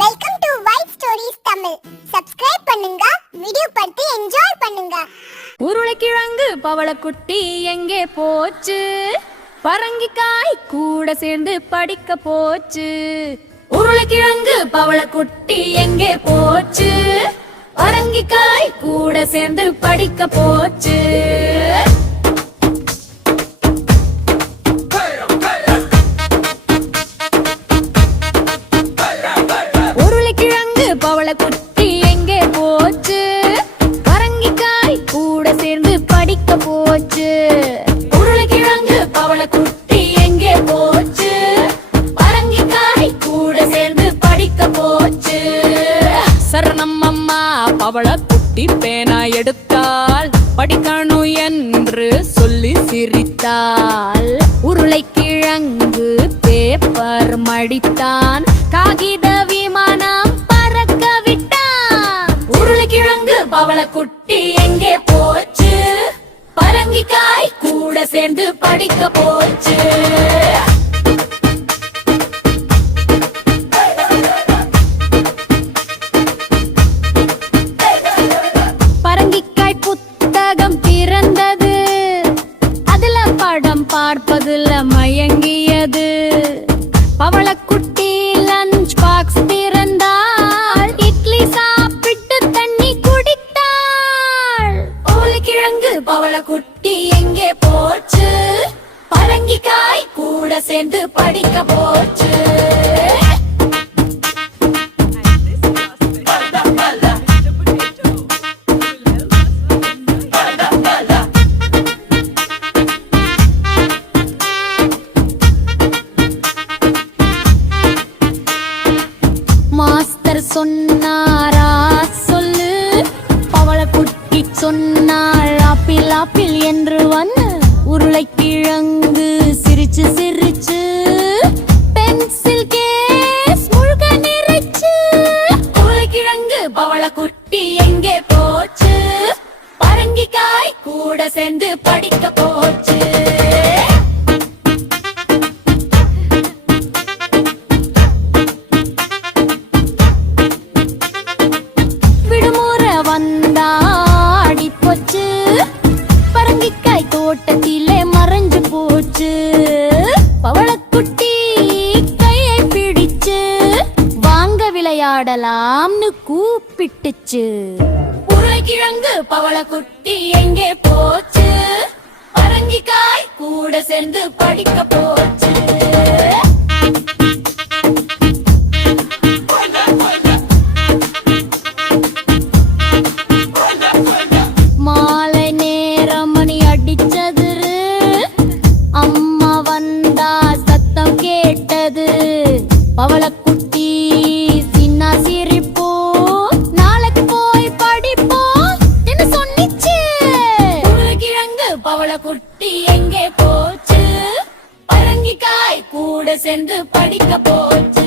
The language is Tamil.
Welcome to White Stories Tamil subscribe பண்ணுங்க வீடியோ பார்த்து என்ஜாய் பண்ணுங்க. உருளைக்கிழங்கு பவளக்குட்டி எங்கே போச்சு? பரங்கிக்காய் கூட சேர்ந்து படிக்க போச்சு. உருளைக்கிழங்கு பவளக்குட்டி எங்கே போச்சு? பரங்கிக்காய் கூட சேர்ந்து படிக்க போச்சு. பவளக்குட்டி பேனா எடுத்தால்? படிக்கணும் என்று சொல்லி சிரித்தாள். உருளைக்கிழங்கு பேப்பர் மடித்தான். காகித விமானம் பறக்க விட்டான். உருளைக்கிழங்கு பவளக்குட்டி எங்கே போச்சு? பரங்கிக்காய் கூட சேர்ந்து படிக்க போச்சு. குட்டி எங்கே போச்சு? பரங்கிக்காய் கூட சேர்ந்து படிக்க போச்சு. மாஸ்டர் சொன்னாரா? சொல்லு. பவளக்குட்டி குட்டி சொன்ன உருளைக்கிழங்கு எங்கே போச்சு? பரங்கிக்காய் கூட சேர்ந்து படிக்க போச்சு. விடுமுறை வந்தாடி போச்சு பரங்கிக்காய் தோட்டத்திலே மறைஞ்சு போச்சு. பவளக்குட்டி கையை பிடிச்சு வாங்க ராம்னு கூப்பிட்டுச்சு. உருளைக்கிழங்கு பவளக்குட்டி எங்கே போச்சு? பரங்கிக்காய் கூட சேர்ந்து படிக்க போச்சு. கோல குட்டி எங்கே போச்சு? பரங்கிக்காய் கூட சேர்ந்து படிக்க போச்சு.